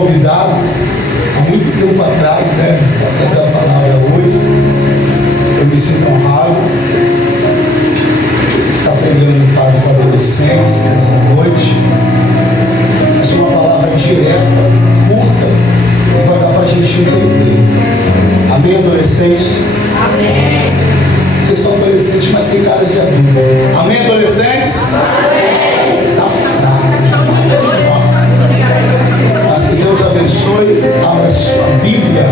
convidado há muito tempo atrás, para trazer a palavra hoje. Eu me sinto honrado de estar pregando para os adolescentes nessa noite. Essa é uma palavra direta, curta, e vai dar para a gente entender. Amém, adolescentes? Amém. Vocês são adolescentes, mas têm cara de adulto. Amém, adolescentes? Amém. Está fraco demais. Mas que Deus abençoe. Abra sua Bíblia.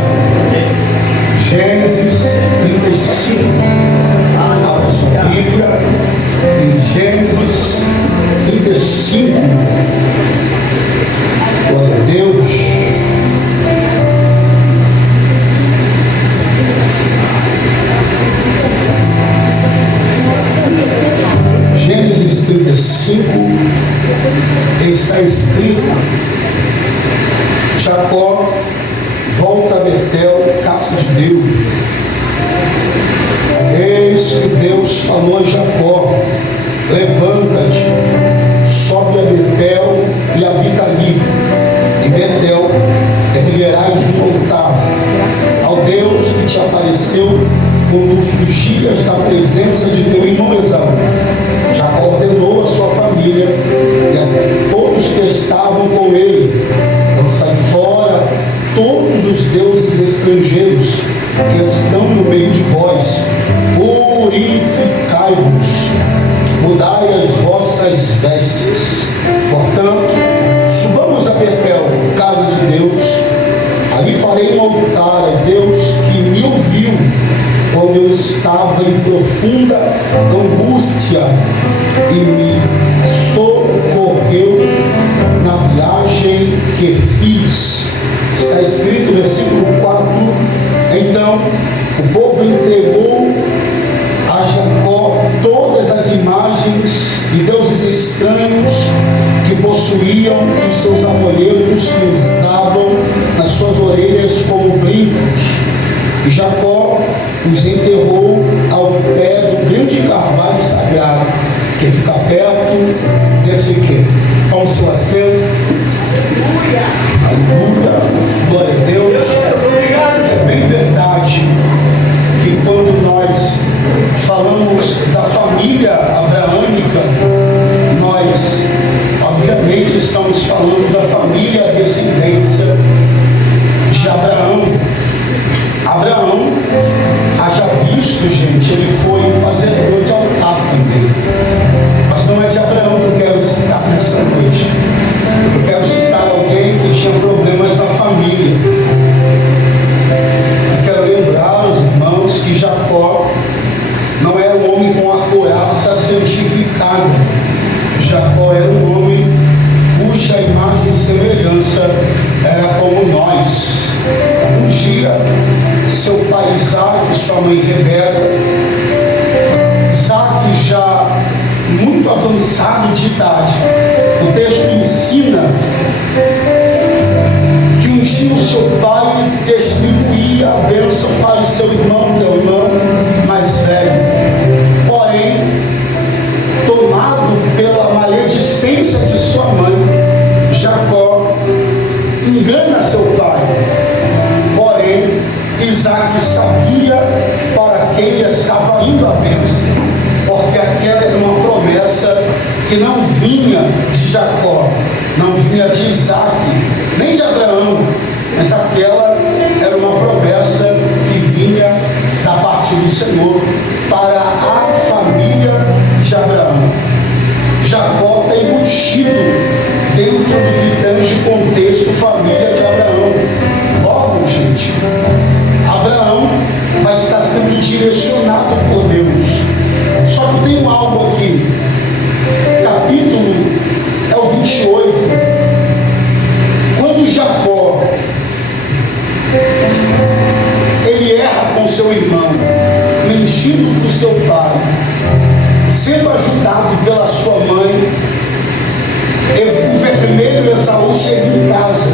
Gênesis 35. Abra sua Bíblia em Gênesis 35. Glória a Deus. Gênesis 35 está escrito: Jacó volta a Betel, casa de Deus. Eis que Deus falou a Jacó: levanta-te, sobe a Betel e habita ali. Em Betel erguerás um altar ao Deus que te apareceu quando fugias da presença de teu irmão Esaú. Jacó ordenou a sua família e a todos que estavam com ele: lançai fora todos os deuses estrangeiros que estão no meio de vós, purificai-vos, mudai as vossas vestes. Portanto, subamos a Betel, casa de Deus. Ali farei um altar a Deus que me ouviu quando eu estava em profunda angústia e me socorreu na viagem que fiz. Está escrito no versículo 4: então o povo entregou a Jacó todas as imagens de deuses estranhos que possuíam e os seus amuletos que usavam nas suas orelhas como brincos. E Jacó os enterrou ao pé do grande carvalho sagrado que fica perto desse quê? Tome seu assento. Aleluia. Glória a Deus. É bem verdade que quando nós falamos da família abraâmica, nós obviamente estamos falando da família, a descendência de Abraão. Abraão, haja visto, gente, ele foi fazedor de altar também. Mas não é de Abraão que eu quero citar nessa noite. Eu quero citar alguém que tinha problemas na família. Eu quero lembrar os irmãos que Jacó não era um homem com a couraça santificada. Jacó era um homem cuja imagem e semelhança era como nós. Um dia, seu pai Isaac e sua mãe Rebeca, Isaac já muito avançado de idade, o texto ensina que um dia o seu pai distribuía a bênção para o seu irmão, teu irmão mais velho. Porém, tomado pela maledicência de sua mãe, Jacó engana seu pai. Porém, Isaac sabia para quem estava indo a bênção, porque aquela era uma promessa que não vinha de Jacó, não vinha de Isaac, nem de Abraão, mas aquela era uma promessa que vinha da parte do Senhor para a família de Abraão. Jacó está embutido dentro do que tange contexto família de Abraão. Logo, gente, Abraão vai estar sendo direcionado por Deus. Só que tem algo aqui. Capítulo é o 28. Quando Jacó ele erra com seu irmão, mentindo para o seu pai, sendo ajudado pela sua mãe, o vermelho Esaú chega em casa.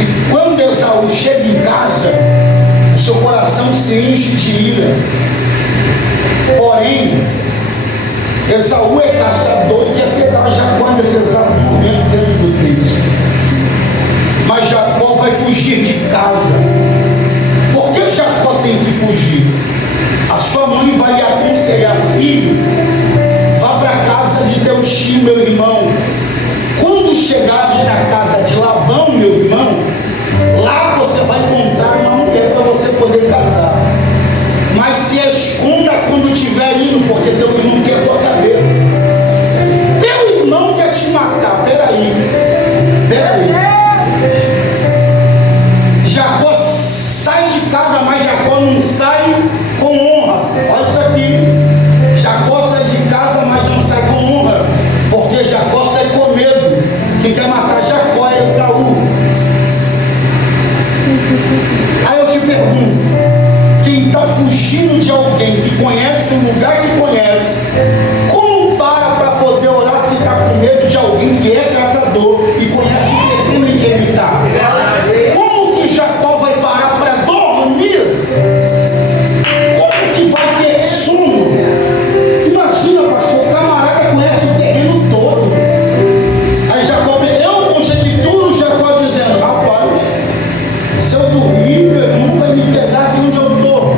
E quando Esaú chega em casa, o seu coração se enche de ira. Porém, Esaú é caçador e quer pegar Jacó nesse exato momento dentro do texto. fugir de casa. Por que Jacó tem que fugir? A sua mãe vai lhe aconselhar: filho, vá para a casa de teu tio, meu irmão. Quando chegares na casa de Labão, meu irmão, lá você vai encontrar uma mulher para você poder casar. Mas se esconda quando estiver indo, porque teu irmão quer a tua cabeça. Teu irmão quer te matar. Peraí. Jacó sai de casa, mas Jacó não sai com honra. Olha isso aqui. Jacó sai de casa, mas não sai com honra, porque Jacó sai com medo. Quem quer matar Jacó é Esaú. Aí eu te pergunto: quem está fugindo de alguém que conhece o lugar que conhece, como para poder orar se está com medo de alguém que é caçador e conhece o terreno em que ele está? Como que Jacó vai parar para dormir? Como que vai ter sono? Imagina, pastor, o camarada conhece o terreno todo. Aí Jacó, eu conjecturo Jacó dizendo: rapaz, se eu dormir, meu irmão vai me pegar aqui onde eu estou.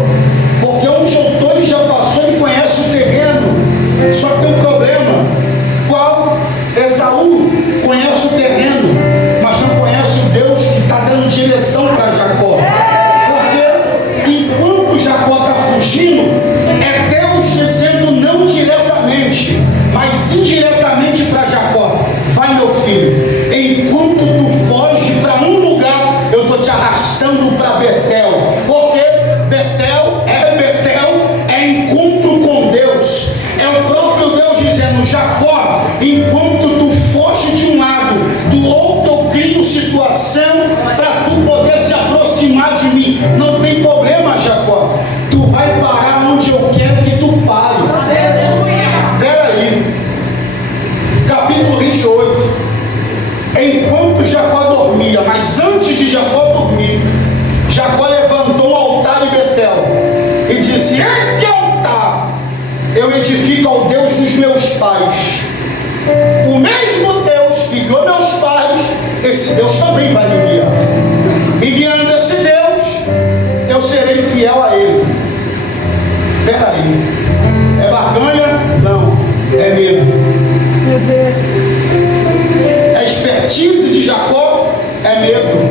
Porque onde eu estou ele já passou, ele conhece o terreno. Só que tem um problema. Qual? Esaú conhece o terreno, mas não conhece o Deus que está dando direção para Jacó. Porque enquanto Jacó está fugindo, é Deus dizendo não diretamente, mas indiretamente para Jacó: vai, meu filho, enquanto tu foge para um lugar, eu estou te arrastando para Betel. Porque Betel é encontro com Deus. É o próprio Deus dizendo: Jacó, enquanto tu foge de um lado, do outro eu crio situação para tu poder se aproximar de mim. Não tem problema, Jacó, tu vai parar onde eu quero que tu pare. Peraí, capítulo 28. Enquanto Jacó dormia, mas antes de Jacó dormir, Jacó levantou um altar em Betel e disse: esse altar eu edifico ao Deus dos meus pais. O mesmo Deus que guiou meus pais, esse Deus também vai me guiar. E guiando esse Deus, eu serei fiel a ele. Peraí, é barganha? Não, é medo. A expertise de Jacó é medo.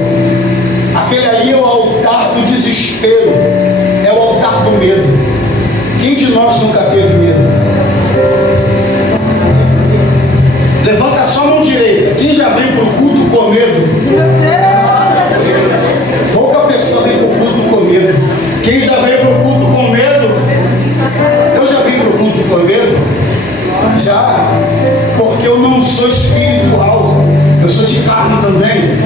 Aquele ali é o altar do desespero, é o altar do medo. Quem de nós nunca teve medo? Levanta só a mão direita. Quem já vem para o culto com medo? Pouca pessoa vem para o culto com medo. Quem já veio para o culto com medo? Eu já vim para o culto com medo? Já, porque eu não sou espiritual, eu sou de carne também.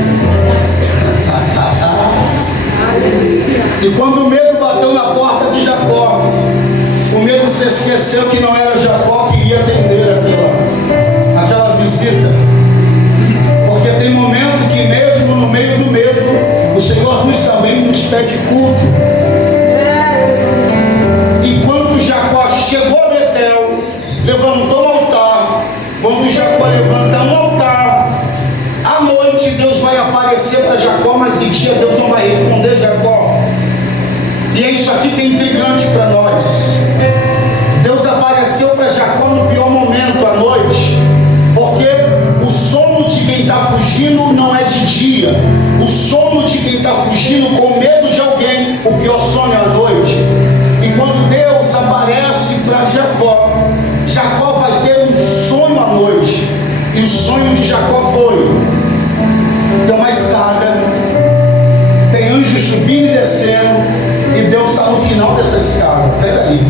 E quando o medo bateu na porta de Jacó, o medo se esqueceu que não era Jacó que iria atender aquela visita. Porque tem momento que mesmo no meio do medo, o Senhor também nos pede culto. Enquanto Jacó chegou a Betel, levantou um altar. Quando Jacó levanta um altar, à noite Deus vai aparecer para Jacó, mas em dia Deus não vai responder Jacó. E é isso aqui que é intrigante para nós. Deus apareceu para Jacó no pior momento, à noite, porque o sono de quem está fugindo não é de dia. O sono de quem está fugindo com medo de alguém, o pior sono é à noite. E quando Deus aparece para Jacó, Jacó vai ter um sonho à noite. E o sonho de Jacó foi: tem uma escada, tem anjos subindo e descendo, e Deus está no final dessa escada. Peraí,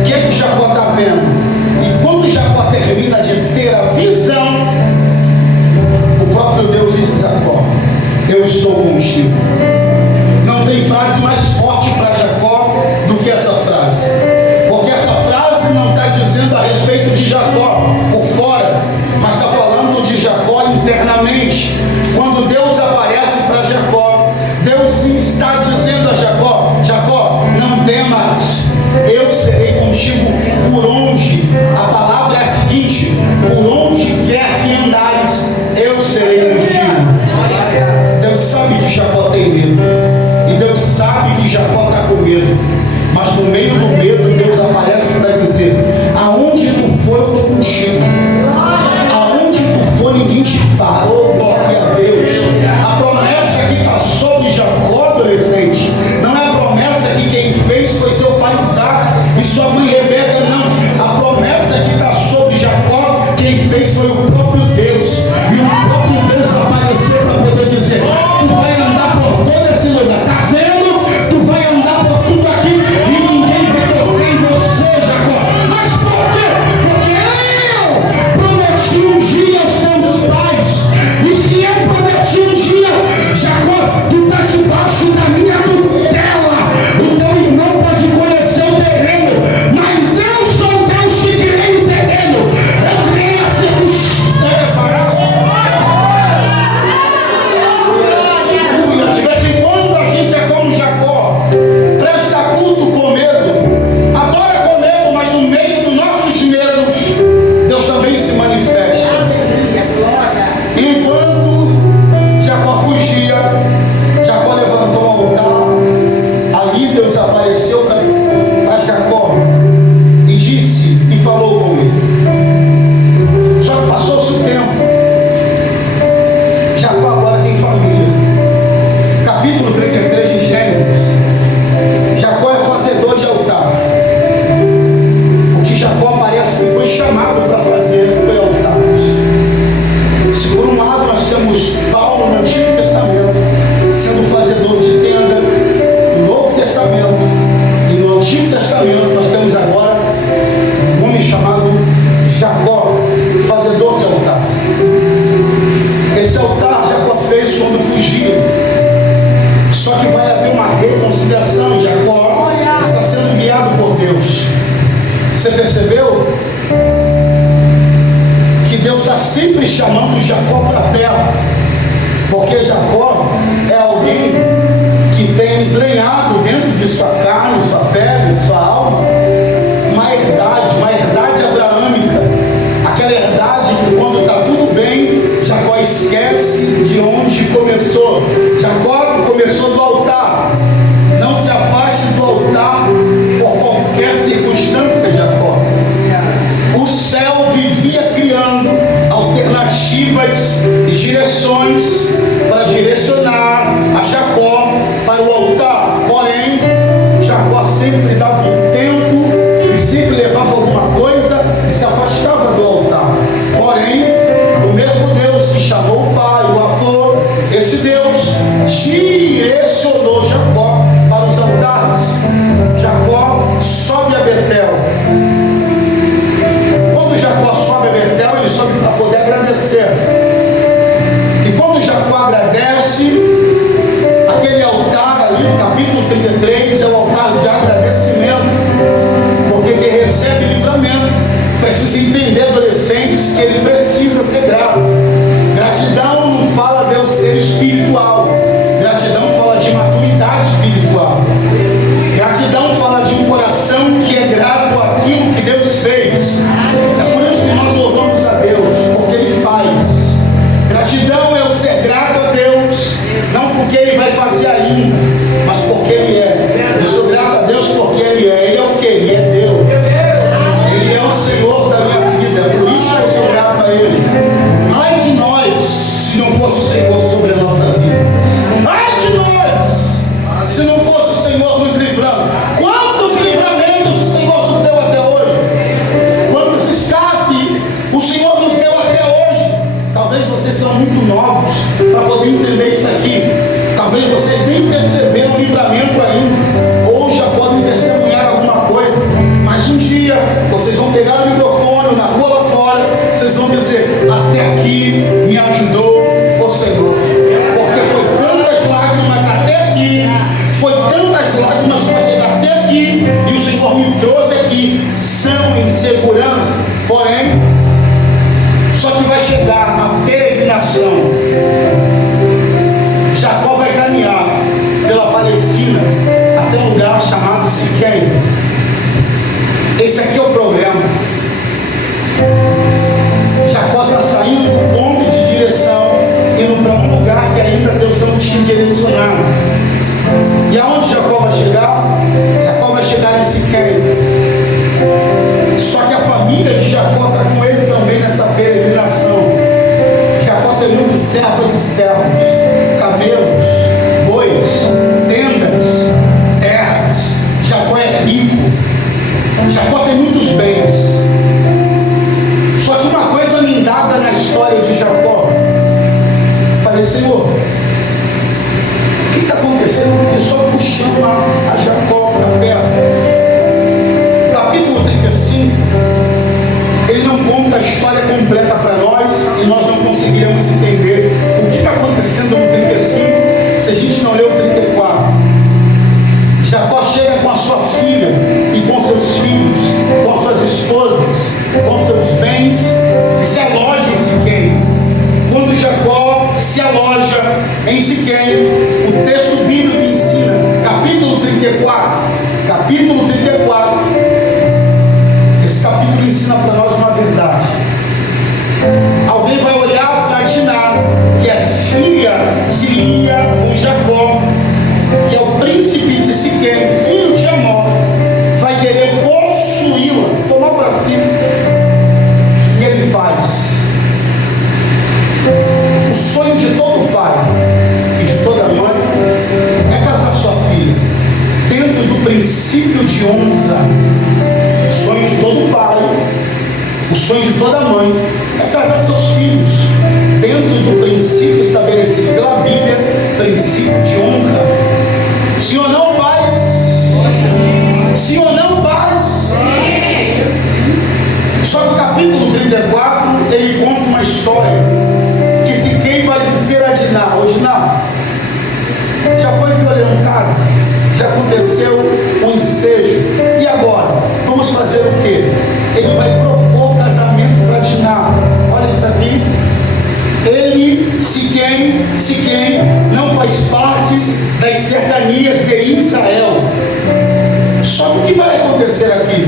o que é que Jacó está vendo? E quando Jacó termina de ter a visão, o próprio Deus diz a Jacó: eu estou contigo. Não tem frase mais forte para Jacó do que essa frase, porque essa frase não está dizendo a respeito de Jacó por fora, mas está falando de Jacó internamente. Quando Deus aparece para Jacó, Deus está dizendo a Jacó: Jacó, não temas, eu serei contigo por onde. A palavra é a seguinte: por onde quer que andares, eu serei contigo. Deus sabe sabe que Jacó tem medo. E Deus sabe que Jacó está com medo. Mas no meio do medo, Deus aparece para dizer: aonde tu for, eu estou contigo. Aonde tu for, ninguém te parou. Glória a Deus. A promessa que está sobre Jacó, adolescente, não é a promessa que quem fez foi seu pai Isaac e sua mãe Rebeca, não. A promessa que está sobre Jacó, quem fez foi o próprio Deus. E o próprio Deus apareceu para poder dizer: tu vai andar por todo esse lugar, tá vendo? Tu vai andar por tudo aqui e ninguém vai tocar em você, Jacó. Mas por quê? Porque eu prometi um dia aos teus pais. E se eu prometi um dia, Jacó, tu está debaixo da minha tutela. O teu irmão pode conhecer o terreno, mas eu sou Deus que criei o terreno. Eu criei a circunstância. De vez em quando a gente é como Jacó, presta culto com medo, adora com medo, mas no meio dos nossos medos, Deus também se manifesta. E enquanto Jacó fugia, Jacó levantou um altar. Ali Deus apareceu para Jacó e disse e falou com ele. Só que passou-se o tempo. Jacó agora tem família. Capítulo 33 de Gênesis. Jacó é fazedor de altar. O que Jacó parece que foi chamado para fazer foi altares. Se por um lado nós temos Paulo no Antigo Testamento sendo fazedor de tenda, no Novo Testamento e no Antigo Testamento nós temos agora um homem chamado Jacó, fazedor de altar. Esse altar Jacó fez quando fugia. Só que vai haver uma reconciliação. Jacó está sendo guiado por Deus. Você percebeu que Deus está sempre chamando Jacó para perto? Porque Jacó é alguém que tem entranhado dentro de sua carne, sua pele, sua alma, uma herdade abraâmica. Aquela herdade que quando está tudo bem, Jacó esquece de onde começou. Jacó começou do altar. Não se afaste do altar por qualquer circunstância, Jacó. O céu vivia criando alternativas e direções para direcionar a Jacó para o altar. Porém, Jacó sempre dava um tempo e sempre levava alguma coisa e se afastava do altar. Porém, o mesmo Deus que chamou o pai, o avô, esse Deus direcionou Jacó para os altares. Jacó sobe a Betel. Quando Jacó sobe a Betel, ele sobe para poder agradecer. E quando Jacó agradece, aquele altar ali no capítulo 33 é o altar de agradecimento. Porque quem recebe livramento precisa entender, adolescentes, que ele precisa ser grato. Gratidão não fala de eu ser espiritual. Gratidão fala de maturidade espiritual. Gratidão fala de um coração que é grato àquilo que Deus fez. É por isso que nós louvamos a Deus, porque Ele faz. Gratidão é o ser grato a Deus, não porque Ele vai fazer ainda, mas porque Ele é. Eu sou grato a Deus porque Ele é. Ele é o que? Ele é Deus. Ele é o Senhor da minha vida, por isso que eu sou grato a Ele. Ai de nós, se não fosse o Senhor sobre a nossa vida. Ai de nós, se não fosse o Senhor nos livrando. Quantos livramentos o Senhor nos deu até hoje? Quantos escapes o Senhor nos deu até hoje? Talvez vocês são muito novos para poder entender isso aqui. Talvez vocês nem perceberam servos, camelos, bois, tendas, terras. Jacó é rico. Jacó tem muitos bens. Só que uma coisa me indaga na história de Jacó. Falei, Senhor, o que está acontecendo? Porque só tu chama a Jacó para perto. Capítulo 35, ele não conta a história completa para nós e nós não conseguiremos entender o que está acontecendo no 35 se a gente não lê o 34. Jacó chega com a sua filha e com seus filhos, com suas esposas, com seus bens e se aloja em Siquém. Quando Jacó se aloja em Siquém, o texto bíblico ensina, capítulo 34, esse capítulo ensina para nós uma verdade. Alguém vai olhar para Diná, que é filha de Lia com Jacó, que é o príncipe de Siquém, filho de Amor, vai querer possuí-la, tomar para si. E ele faz. O sonho de todo pai e de toda mãe é casar sua filha dentro do princípio de honra. O sonho de todo pai, o sonho de toda mãe é casar seus filhos dentro do princípio estabelecido pela Bíblia, princípio de honra. Sim ou não, pais? Sim ou não, pais? Só que o capítulo 34, ele conta uma história que Siquém vai dizer a Diná: ô Diná, já foi violentado, já aconteceu um ensejo, e agora? Vamos fazer o quê? Ele vai propor casamento para Diná. Olha isso aqui. Ele, Siquém, não faz parte das cercanias de Israel. Só que o que vai acontecer aqui?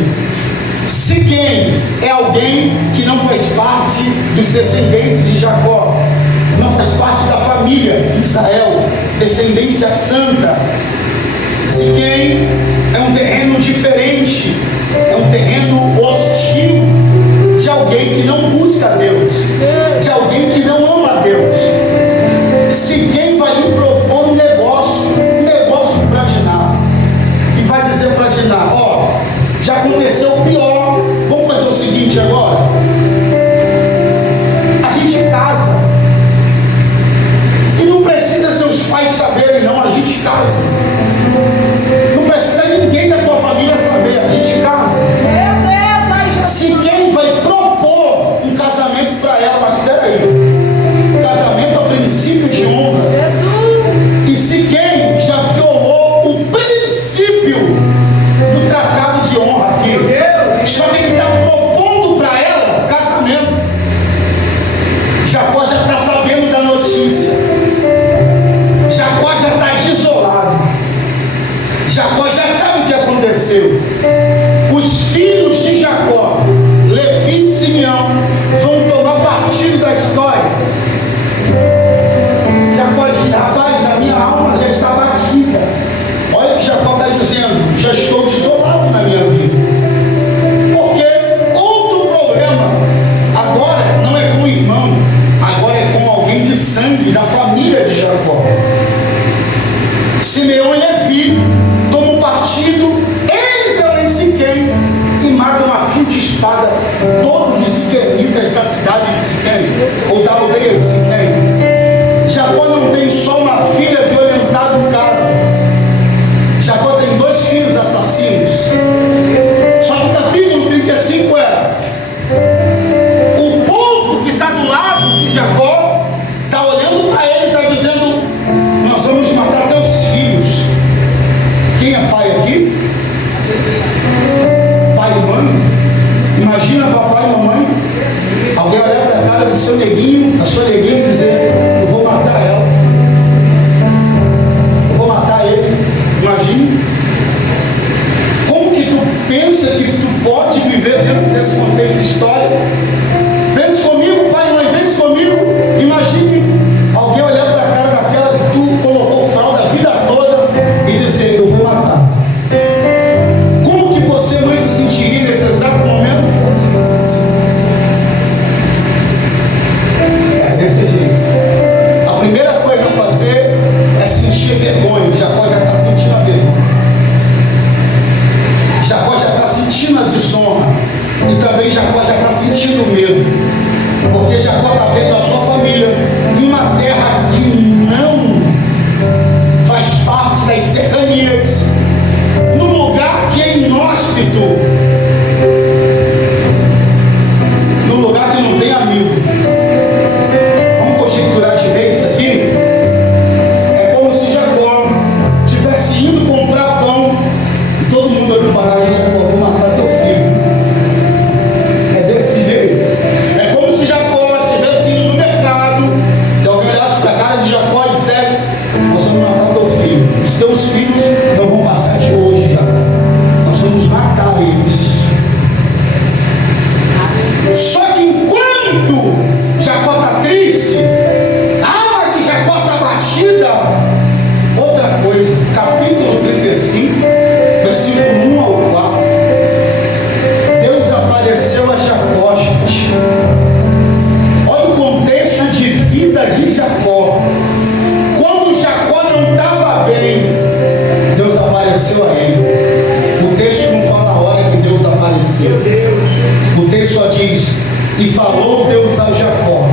Siquém é alguém que não faz parte dos descendentes de Jacó, não faz parte da família de Israel, descendência santa. Siquém é um terreno diferente, é um terreno hostil, de alguém que não busca a Deus, de alguém que não ama a Deus. Siquém vai lhe propor um negócio para Diná, e vai dizer para Diná: ó, já aconteceu o pior, vamos fazer o seguinte agora, a gente casa, e não precisa seus pais saberem não, a gente casa, não precisa ninguém da tua família saber, a gente casa. Siquém vai propor um casamento para ela, mas espera aí, casamento a princípio de honra. E Siquém já violou o princípio do tratado de honra aqui. Só que ele está propondo para ela casamento. Jacó já está sabendo da notícia. Jacó já está desolado. Jacó já sabe o que aconteceu. Os filhos de Jacó, Levi e Simeão, vão tomar partido da história. Jacó diz: rapaz, a minha alma já está batida. Olha o que Jacó está dizendo: já estou desolado na minha vida. Porque outro problema agora não é com o irmão, agora é com alguém de sangue, da família de Jacó. Simeão e Levi tomam partido, entram em Siquém e matam a fio de espada todos os siquemitas da cidade de Siquém, ou da aldeia de Siquém. Jacó não tem só uma filha violentada em casa, Jacó tem 2 filhos assassinos. Só que o capítulo 35 é: o povo que está do lado de Jacó está olhando para ele e está dizendo: nós vamos matar teus filhos. Quem é pai aqui? Pai e mãe? Imagina papai e mamãe, alguém olhar para a cara do seu neguinho, da sua neguinha, e dizer: eu vou matar ela, eu vou matar ele. Imagine. Como que tu pensa que tu pode viver dentro desse contexto de história? Pense comigo, pai e mãe, pense comigo. Imagine alguém olhar para a cara daquela que tu colocou fralda a vida toda e dizer: eu vou matar. Como que você, mãe, se sentiria nesse exato momento? É desse sentir vergonha. Jacó já está sentindo a vergonha. Jacó já está sentindo a desonra. E também Jacó já está sentindo medo. Porque Jacó está vendo a sua família em uma terra que não faz parte das serranias, num lugar que é inóspito, num lugar que não tem amigo. Vamos conjecturar direito isso aqui? É como se Jacó estivesse indo comprar pão e todo mundo olhou para lá e disse: Jacó, vou matar teu filho. É desse jeito. É como se Jacó estivesse indo no mercado e alguém olhasse para a cara de Jacó e dissesse: nós vamos matar teu filho. Os teus filhos não vão passar de hoje, Jacó. Nós vamos matar eles. Só que enquanto Jacó está triste, a alma de Jacó está batida. Outra coisa, capítulo 35, versículo 1 ao 4. Deus apareceu a Jacó, gente. Olha o contexto de vida de Jacó. Quando Jacó não estava bem, Deus apareceu a ele. O texto não fala a hora que Deus apareceu. O texto só diz: e falou Deus a Jacó.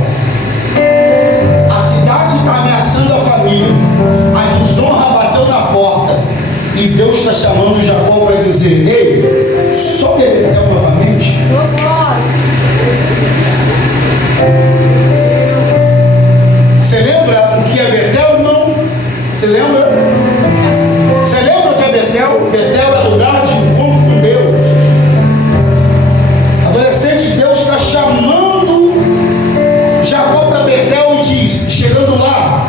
A cidade está ameaçando a família. A desonra bateu na porta. E Deus está chamando Jacó para dizer: ei, sobe a Betel novamente. Você lembra o que é Betel, irmão? Você lembra? Você lembra o que é Betel? Betel é lugar de encontro com Deus. Adolescente, Deus está chamando Jacó para Betel e diz, chegando lá: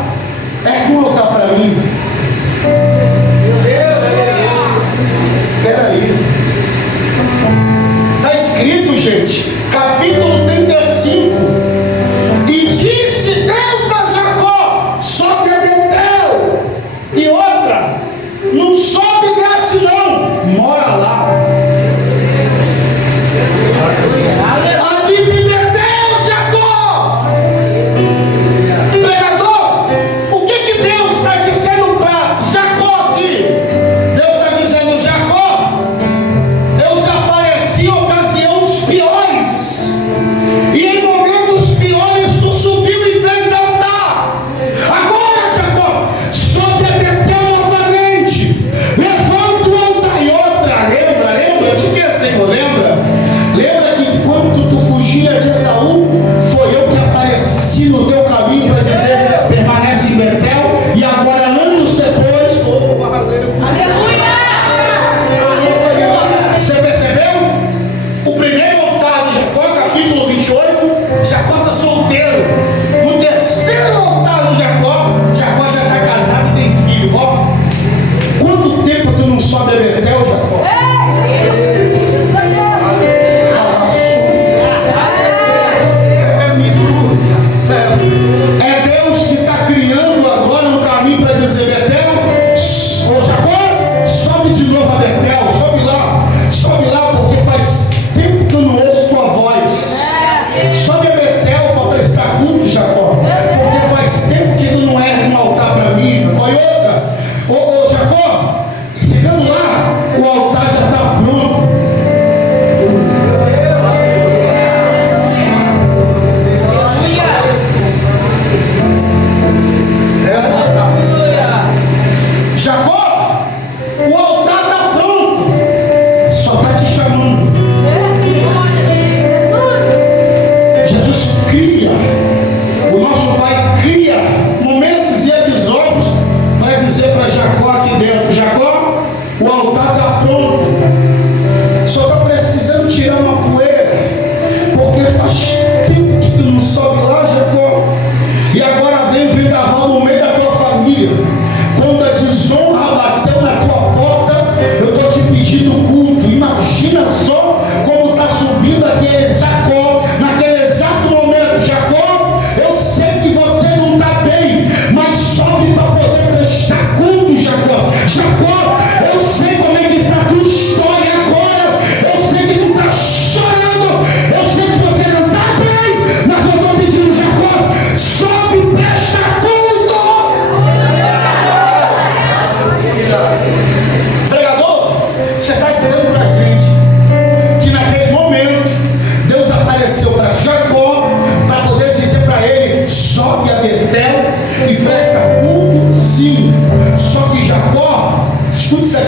ergue um altar para mim. Espera aí. Está escrito, gente, capítulo 35. E disse Deus a Jacó: sobe a Betel. E outra, não sobe e desce não, mora lá. Habita em Betel, Jacó. Pregador, o que Deus está dizendo para Jacó aqui? Deus está dizendo: Jacó, eu desapareci em ocasiões piores, e em momentos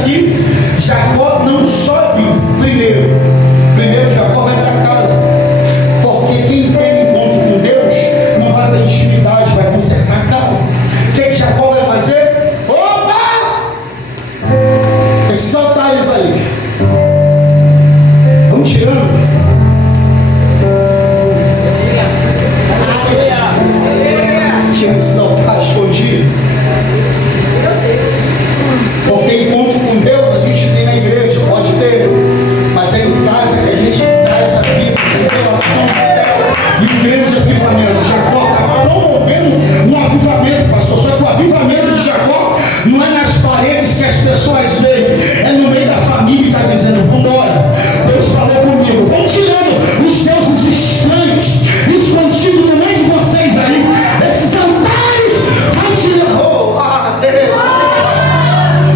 aqui, Jacó não sobe primeiro. Primeiro Jacó vai para casa. Porque quem tem encontro com Deus não vai para a intimidade, vai consertar a casa. O que Jacó vai fazer? Opa! Esses altares aí, vamos tirando. Tinha esses altares escondidos. Porque encontro com Deus a gente tem na igreja, pode ter, mas é em casa que a gente traz a vida, revelação do céu e grande avivamento. Jacó está promovendo um avivamento, pastor. Só que o avivamento de Jacó não é nas paredes que as pessoas veem, é no meio da família e está dizendo: vamos embora. Deus falou comigo, vão tirando os deuses estranhos, escondidos no meio de vocês aí, esses altares, vai tirando.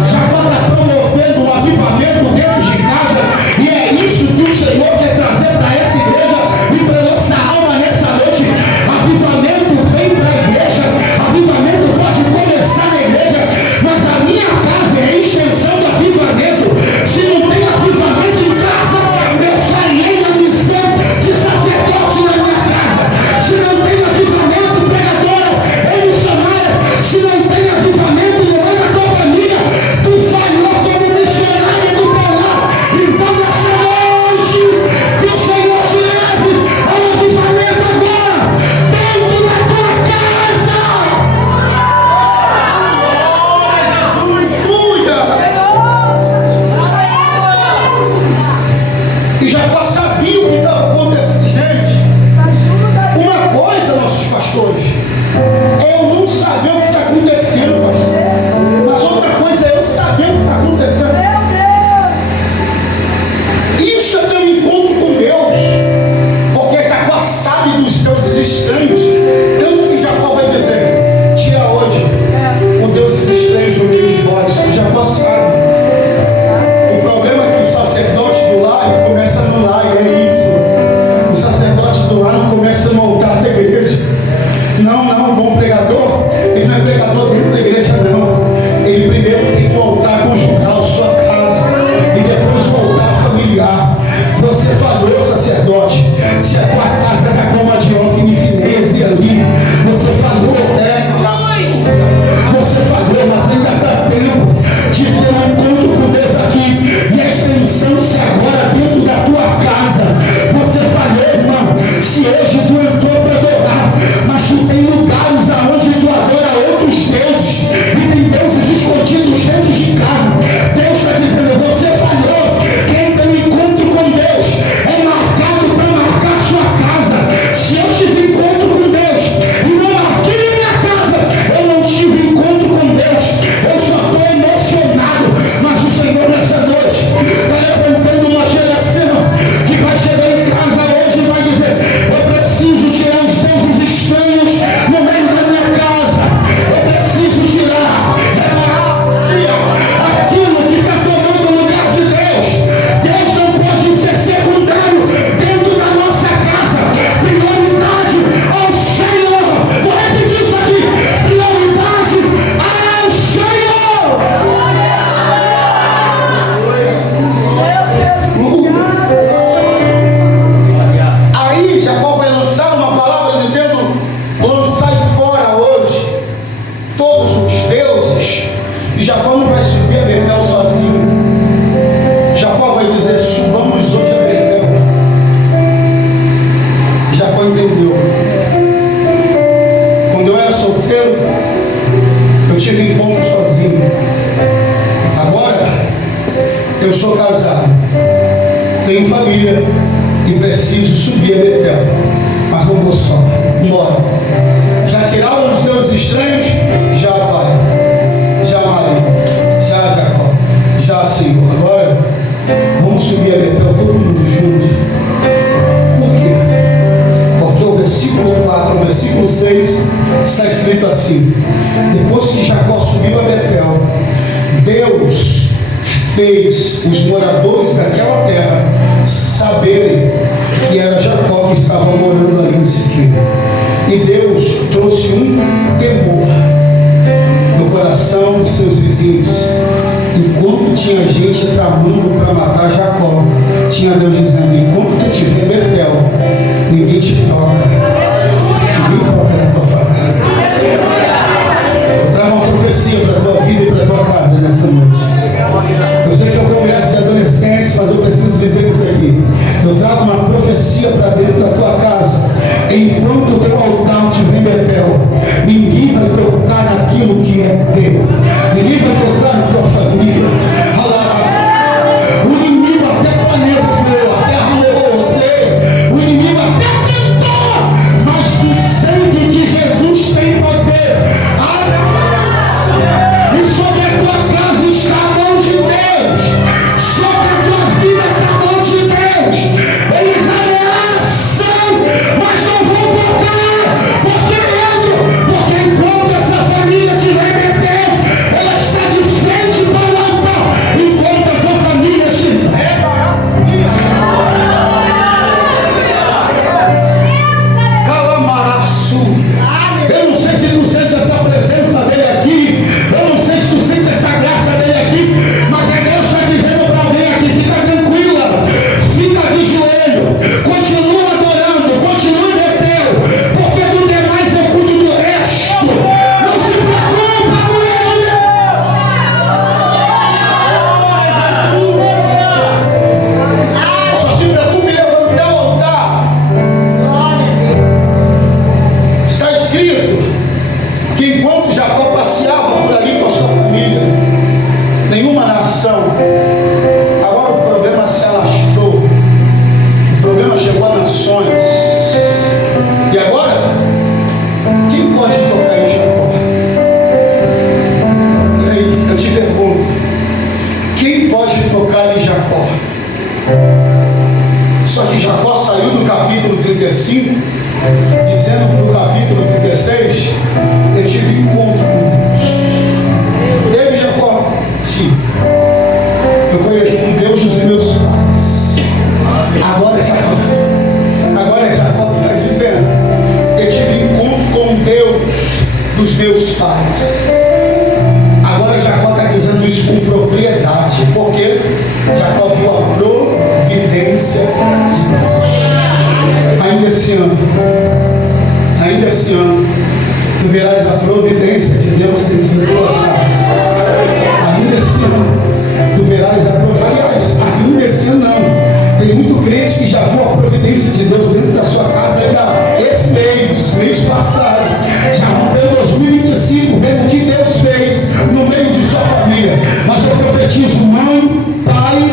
Jacó está promovendo um avivamento dentro de casa, e é isso que o Senhor quer trazer para essa igreja e para nossa alma nessa noite. Avivamento vem para a igreja, avivamento pode começar na igreja, mas a minha casa é a extensão do avivamento. Se não tem avivamento em casa, eu falhei na missão de sacerdote na minha casa. Se não tem avivamento, pregadora, eles chamaram. Se não tem avivamento no meio da tua família, tu falhou como missionária do teu lar. Então nessa noite, que o Senhor te leve ao avivamento agora, dentro da tua casa. E Jacó sabia o que estava acontecendo. Gente, uma coisa, nossos pastores, é eu não saber o que está acontecendo, pastor. Mas outra coisa é eu saber o que está acontecendo. Isso é ter um encontro com Deus. Porque Jacó sabe dos deuses estranhos. Tanto que Jacó vai dizer: tira hoje os deuses estranhos do meio de vós. Jacó sabe. O problema é que o sacerdote do lar começa no lar, e é isso. O sacerdote do lar não começa no altar da igreja. Não, bom pregador, ele não é pregador dentro da igreja, não. Ele primeiro tem o altar conjugal, sua casa, e depois o altar familiar. Você falou, sacerdote, se a tua casa está como a de Ofni e Finéias ali, você falou, você falou, mas ainda dá tempo de ter um encontro com Deus aqui, e a extensão-se agora dentro da tua casa. Você falou, irmão, se hoje tu entrou para adorar, mas tu tem lugares aonde tu adora outros deuses, e tem deuses escondidos dentro de casa. Deus está dizendo: você falhou. Quem tem um encontro com Deus é marcado para marcar sua casa. Se eu tive encontro com Deus e não marquei a minha casa, eu não tive encontro com Deus. Eu só estou emocionado. Mas o Senhor nessa noite está levantando uma geração que vai chegar em casa hoje e vai dizer: eu preciso tirar os deuses estranhos no meio da minha casa. Eu preciso tirar aquilo que está tomando o lugar de Deus. Deus não pode ser secundário dentro da nossa casa. Prioridade ao Senhor. Vou repetir isso aqui: prioridade ao Senhor. Aí Jacó vai lançar uma palavra dizendo: lançai fora hoje todos os deuses. E Jacó não vai subir a Betel sozinho. Jacó vai dizer: subamos hoje a Betel. Jacó entendeu. Quando eu era solteiro, eu tive encontro sozinho. Agora eu sou casado, tenho família e preciso subir a Betel. Mas não vou só. Embora. Já tiraram os deuses estranhos? Já, pai. Já, Maria. Já, Jacó. Já, Senhor. Agora vamos subir a Betel todo mundo junto. Por quê? Porque o versículo 4, o versículo 6 está escrito assim: depois que Jacó subiu a Betel, Deus fez os moradores daquela terra saberem que era Jacó que estava morando ali no Siquém. E Deus trouxe um temor no coração dos seus vizinhos, enquanto enquanto tinha gente tramando para matar Jacó, tinha Deus dizendo: enquanto tu estiver em Betel, ninguém te toca. Ninguém toca na tua família. Eu trago uma profecia para a tua vida e para a tua casa nessa noite. Eu sei que é um congresso de adolescentes, mas eu preciso dizer isso aqui. Eu trago uma profecia para dentro da tua casa. Enquanto o teu altar estiver em Betel, ninguém vai tocar naquilo que é teu. Ninguém vai tocar na tua família. O inimigo até planejou, até armou você. O inimigo até tentou, mas o sangue de Jesus tem poder. E sobre a tua casa está a mão de Deus. Sobre a tua vida está a mão de Deus. Eles ameaçam, mas não vão tocar. Porque enquanto essa família estiver Betel, ela está de frente para o altar. Enquanto a tua família estiver Calamaraçu. Eu não sei se tu sente essa presença dele aqui. Eu não sei se tu sente essa graça dele aqui. Mas Deus está dizendo para alguém aqui: fica tranquila, fica de joelho, continua adorando, continua em Betel, porque do demais eu cuido do resto. Não se preocupa, mulher de Deus. Só se preocupe em levantar o altar. Está escrito que enquanto Jacó passeava por ali com a sua família, nenhuma nação. Agora o problema se alastrou. O problema chegou a nações. E agora, quem pode tocar em Jacó? E aí, eu te pergunto: quem pode tocar em Jacó? Só que Jacó saiu do capítulo 35, dizendo no capítulo 36, eu tive encontro com Deus. Teve Jacó? Sim. Eu conheci o Deus dos meus pais. Agora é Jacó que está dizendo: eu tive encontro com Deus dos meus pais. Agora Jacó está dizendo isso com propriedade, porque Jacó viu a providência de Deus. Ainda esse ano, tu verás a providência de Deus dentro da tua casa. Ainda esse ano, tu verás a providência. Aliás, ainda esse ano não. Tem muito crente que já viu a providência de Deus dentro da sua casa ainda esse mês passado. Já rompeu 2025, vendo o que Deus fez no meio de sua família. Mas eu profetizo: mãe, pai,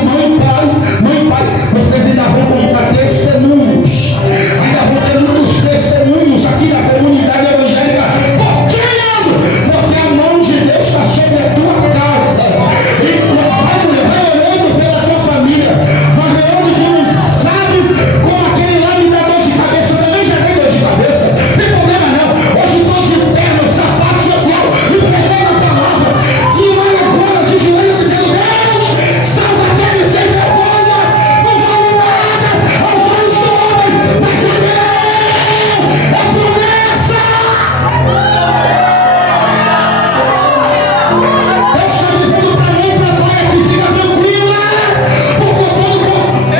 vocês ainda vão contar testemunhos. Ainda vão ter muitos testemunhos aqui na comunidade evangélica. Por quê, Leandro? Porque a mão de Deus está sobre a tua casa. E vai orando pela tua família. Mas Leandro, tu não sabe como aquele lá me dá dor de cabeça. Eu também já tenho dor de cabeça. Não tem problema não. Hoje estou de terno, sapato social, e pregando a palavra. De manhã agora, de joelho, dizendo: Deus, salva a terra sem vergonha. Não vale nada aos olhos do homem, mas a Deus é promessa. Deus está dizendo para mim e para a pai que fica tranquila, porque eu estou no controle.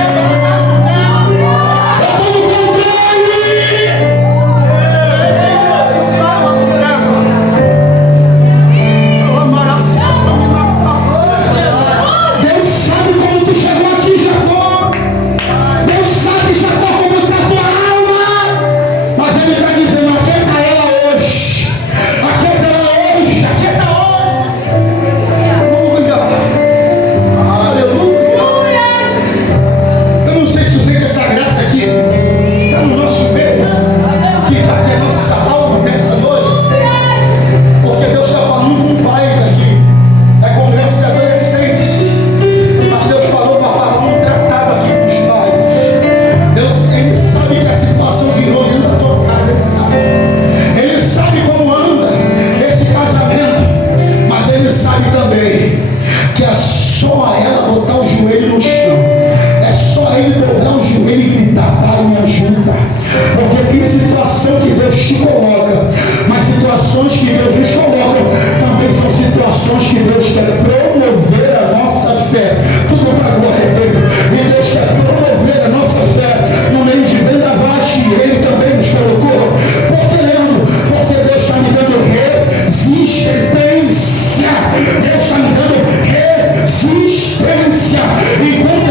Deus sabe como tu chegou aqui, Jacó. Deus sabe, Jacó, como está a tua alma. Mas Ele está dizendo: aquieta ela hoje. Aquieta ela hoje. Aquieta hoje. Aleluia. Eu não sei se tu sente essa graça aqui. Está no nosso meio. Que bate a nossa alma nessa noite. Porque Deus está falando com pais aqui. É congresso de adolescentes. Mas Deus falou para falar um tratado aqui com os pais. Deus sempre sabe que a situação virou dentro da tua casa. Ele sabe. Ele sabe como anda esse casamento. Mas Ele sabe também que é só ela botar o joelho no chão. É só ele dobrar o joelho e gritar: Pai, me ajuda. Porque tem situação que Deus te coloca, mas situações que Deus nos coloca também são situações que Deus quer promover a nossa está me dando resistência. Enquanto